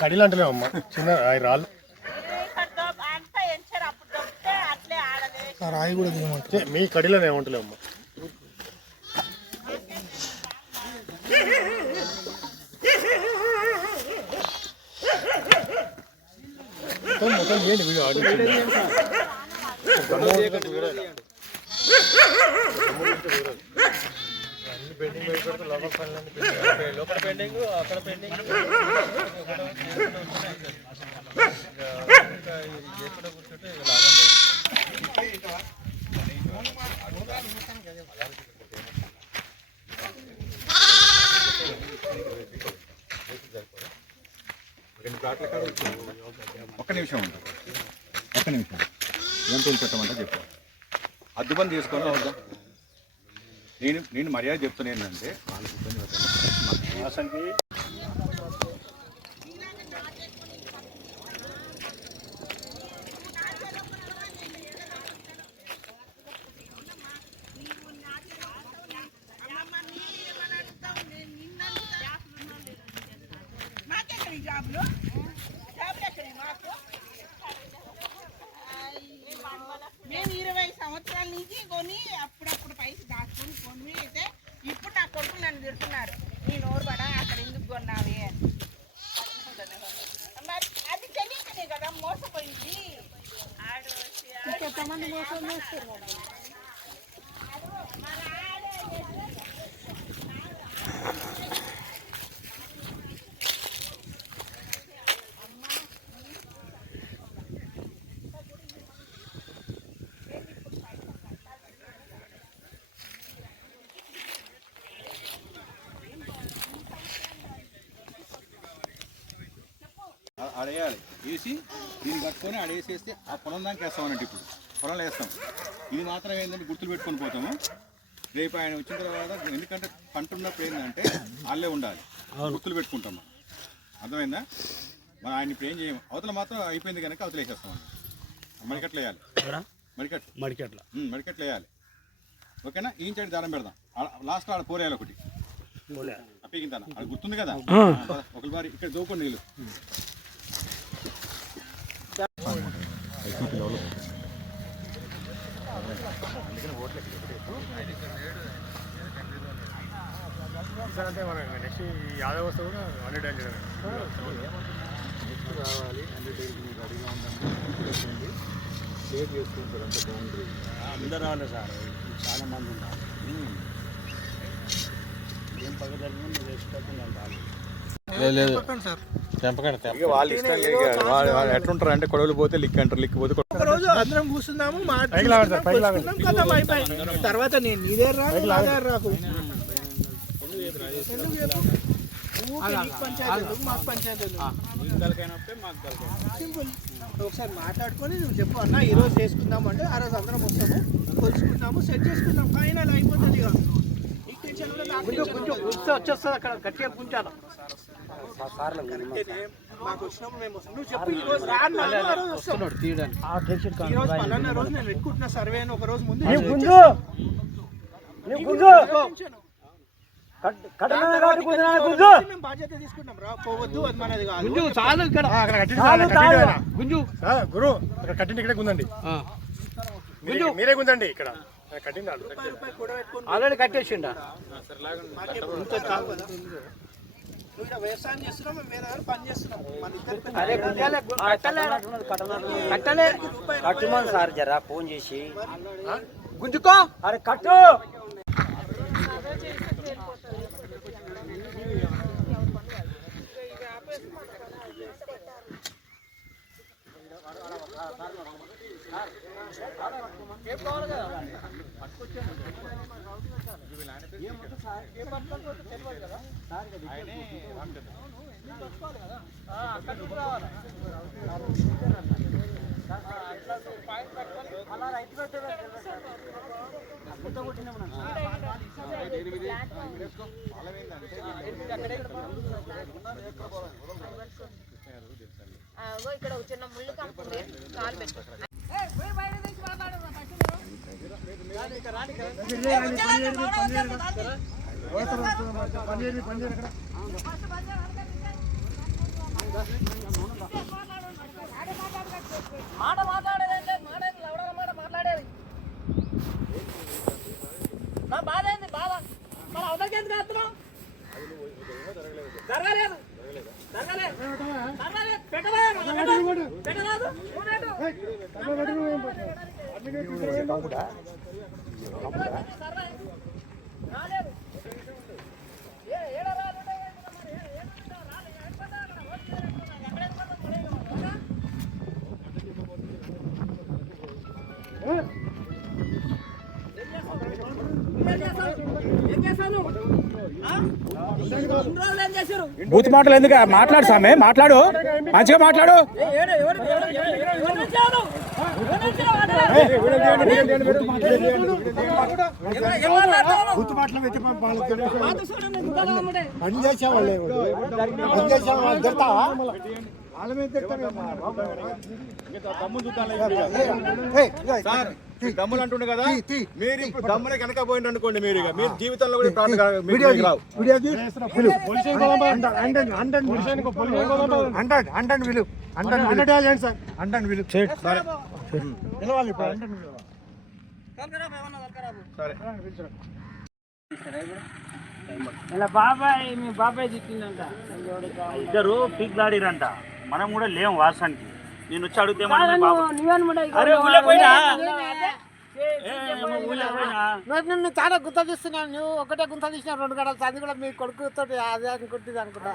కడీలు అంటలేమమ్మా చిన్న రాళ్ళు రాయి కూడా మీ కడీలోనే ఏమంటలేమమ్మా. మొత్తం చేయండి వీడియో అన్ని పెండింగ్ పెడితే లోకల్ పనులన్నీ లోకల్ పెండింగ్ అక్కడ పెండింగ్ ఎక్కడ కూర్చుంటే లాభం లేదు. ఒక్క నిమిషం ఉంటుంది, ఒక్క నిమిషం ఎంత పెట్టమంటే చెప్పాను. అద్దుపని తీసుకొని వద్దాం. నేను మర్యాద చెప్తున్నా ఏంటంటే అసలు మేము 20 సంవత్సరాల నుంచి కొని అప్పుడప్పుడు పైసలు దాచుకొని కొని అయితే ఇప్పుడు నా కొడుకు నన్ను తిడుతున్నారు, నీ నోరు పడా అక్కడ ఎందుకు కొన్నావి మరి అది తెలియకనే కదా మోసపోయింది. కొంతమంది మోసం చేస్తారు కదా. అడేయాలి, వేసి దీన్ని కట్టుకొని ఆడేసేస్తే ఆ పొలం దాకా వేస్తామన్నట్టు. ఇప్పుడు పొలంలో వేస్తాం. ఇది మాత్రం ఏంటంటే గుర్తులు పెట్టుకొని పోతాము. రేపు ఆయన వచ్చిన తర్వాత ఎందుకంటే పంట ఉన్నప్పుడు ఏంటంటే వాళ్ళే ఉండాలి, గుర్తులు పెట్టుకుంటాం. అర్థమైందా? మనం ఆయన ఇప్పుడు ఏం చేయము. అవతల మాత్రం అయిపోయింది కనుక అవతల వేసేస్తామండి. మడికట్లు వేయాలి, మడికట్లు వేయాలి. ఓకేనా? ఈ ఇంచండి దారం పెడదాం. లాస్ట్లో ఆడ పోరేయాలి ఒకటి అప్పగింతాను. అది గుర్తుంది కదా. ఒకరి బారి ఇక్కడ దోకొని నీళ్ళు అంటే మన నెక్స్ట్ యాదవ్ వస్తే కూడా 100 డైల్ రావాలి. 100 డైల్ మీకు రెడీగా ఉందండి. షేర్ చేసుకుంటారు అంత బౌండరీ. అందరూ రావాలి సార్, చాలా మంది ఉన్నారు. ఏం పగ జరిగింది మీరు వేసుకోకుండా రాలి వాళ్ళు ఇష్టం ఎట్లుంటారు అంటే కొడవలు పోతే లిక్ అంటారు, లిక్ పోతే రోజు అందరం కూర్చున్నాము తర్వాత నేను నీదే రాకు సింపుల్. ఒకసారి మాట్లాడుకొని నువ్వు చెప్పు అన్న ఈరోజు చేసుకుందాం అంటే ఆ రోజు అందరం వస్తాము, కొలుసుకుందాము, సెట్ చేసుకుందాం, ఫైనల్ అయిపోతుంది. వచ్చేస్తుంది అక్కడ గట్టిగా పుంచాలి. మాకు వచ్చినప్పుడు మేము వస్తాం. నువ్వు చెప్పు ఈరోజు ఈరోజు పలానా రోజు నేను పెట్టుకుంటున్నా సర్వే అని ఒక రోజు ముందు మేము బాధ్యత తీసుకుంటాం. రా పోవద్దు, అది మనది కాదు. గురు అక్కడ కట్టింది ఇక్కడ గుందండి, మీరే గుందండి. ఇక్కడ ఆల్రెడీ కట్టేసిండా. వ్యవసాయం చేస్తున్నాం, మేము వేరే పని చేస్తున్నాం. కట్టమని సార్ జరా ఫోన్ చేసి గుంజుకో. అరే కట్టు. ఇక్కడ చిన్న ముళ్ళు కంపు కాలు పెట్టు. మాట మాట్లాడేది మాట్లాడేది నా బాధ ఏంది బాధ మన అవతలకి ఎందుకు వేస్తున్నాం జరగలేదు పెట్టలేదు బూత్ మాటలు ఎందుకు మాట్లాడు సామె మాట్లాడు మంచిగా మాట్లాడు దమ్ములు అంటుండే కదా మీరు ఇప్పుడు దమ్ములే కనుక పోయింది అనుకోండి మీరు ఇక మీరు జీవితంలో కూడా ప్రాణం రావు ఇలా బాబాయ్ మీ బాబాయ్ తిట్టిందంట ఇద్దరు పీక్లాడిరంట మనం కూడా లేం వాసానికి నేను వచ్చి అడిగితే నువ్వు చాలా గుంత తీస్తున్నావు నువ్వు ఒకటే గుంత తీసినావు 2 గంటలు అది కూడా మీ కొడుకుతో అదే అనుకుంటుంది అనుకుంటా